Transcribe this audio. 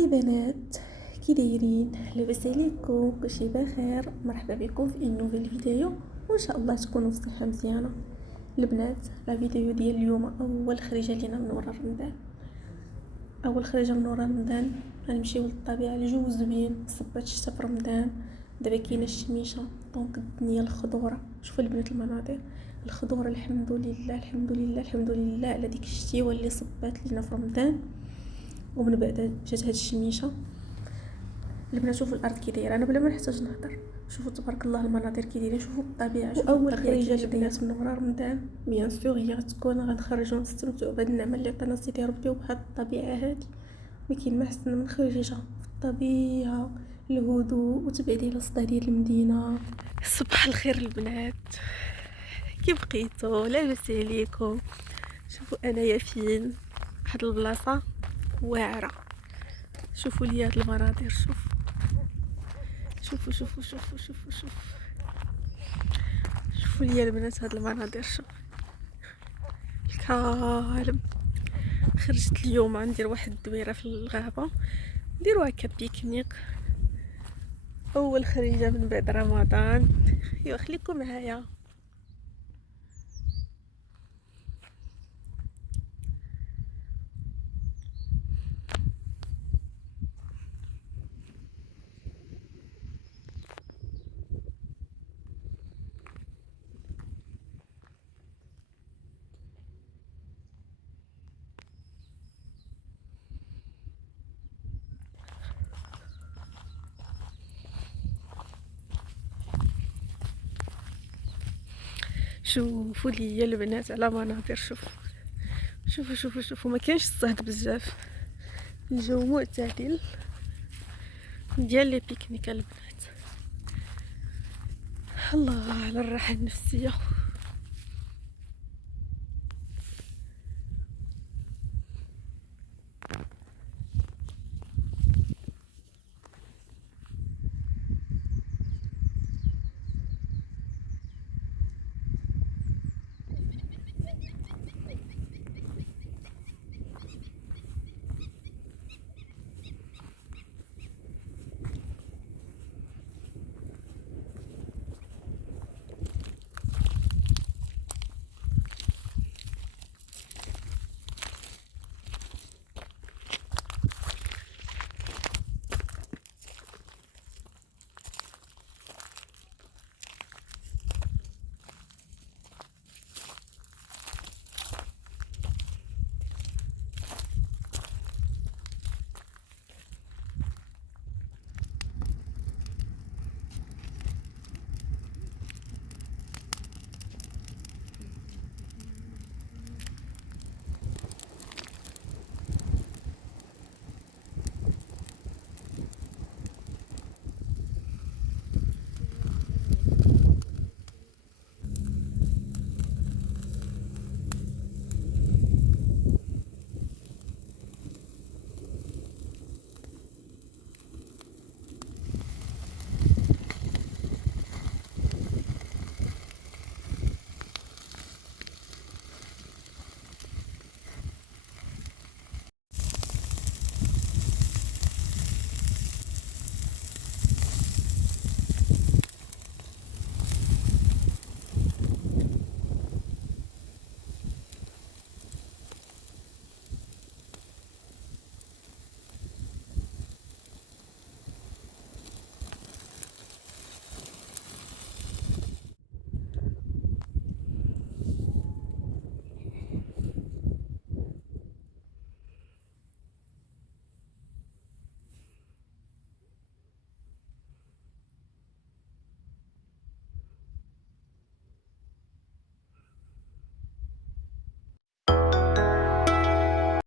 هاي بنات، كي دايرين؟ لاباس عليكم؟ كلشي بخير؟ مرحبا بكم في نوفيل فيديو، وان شاء الله تكونوا في صحه مزيانه. البنات، لا فيديو ديال اليوم اول خريجه لينا من ورا رمضان. اول خريجه من ورا رمضان غنمشيو للطبيعه، الجو زوين، صبات الشتا في رمضان. دابا كاينه الشميشه، دونك الدنيا الخضوره. شوفوا البنات المناظر، الخضوره، الحمد لله الحمد لله الحمد لله على ديك الشتيوه اللي صبات لينا في رمضان، ومن بعد جات هاد الشميشه. البنات شوفوا الارض كي دايره، انا بلا ما نحتاج نهضر. شوفوا تبارك الله المناظر كي دايرين، شوفوا الطبيعه، شوفوا اول خريجه البنات من ورا رمضان. بيان سور هي غتكون غنخرجوا نستمتعوا بهاد النعمه اللي عطانا سيدي ربي، وبهاد الطبيعه هادي ما كاين ما احسن من خريجه في الطبيعه، الهدوء وتبعدي على الصداع ديال المدينه. صباح الخير البنات، كيف بقيتوا؟ لاباس عليكم؟ شوفوا انايا فين، واحد البلاصه واعره. شوفوا لي هاد المناظر، شوفوا شوفوا شوفوا شوفوا شوفوا شوفوا لي البنات هاد المناظر. شوف الكالم. خرجت اليوم ندير واحد الدويره في الغابه، نديرو هكا بيكنيك، اول خريجه من بعد رمضان. ايوا خليكم معايا. شوفوا لي البنات على مناظر. شوفوا ما كاينش الصهد بزاف، الجو معتدل ديال لي بيكنيك البنات. الله على الراحه النفسيه.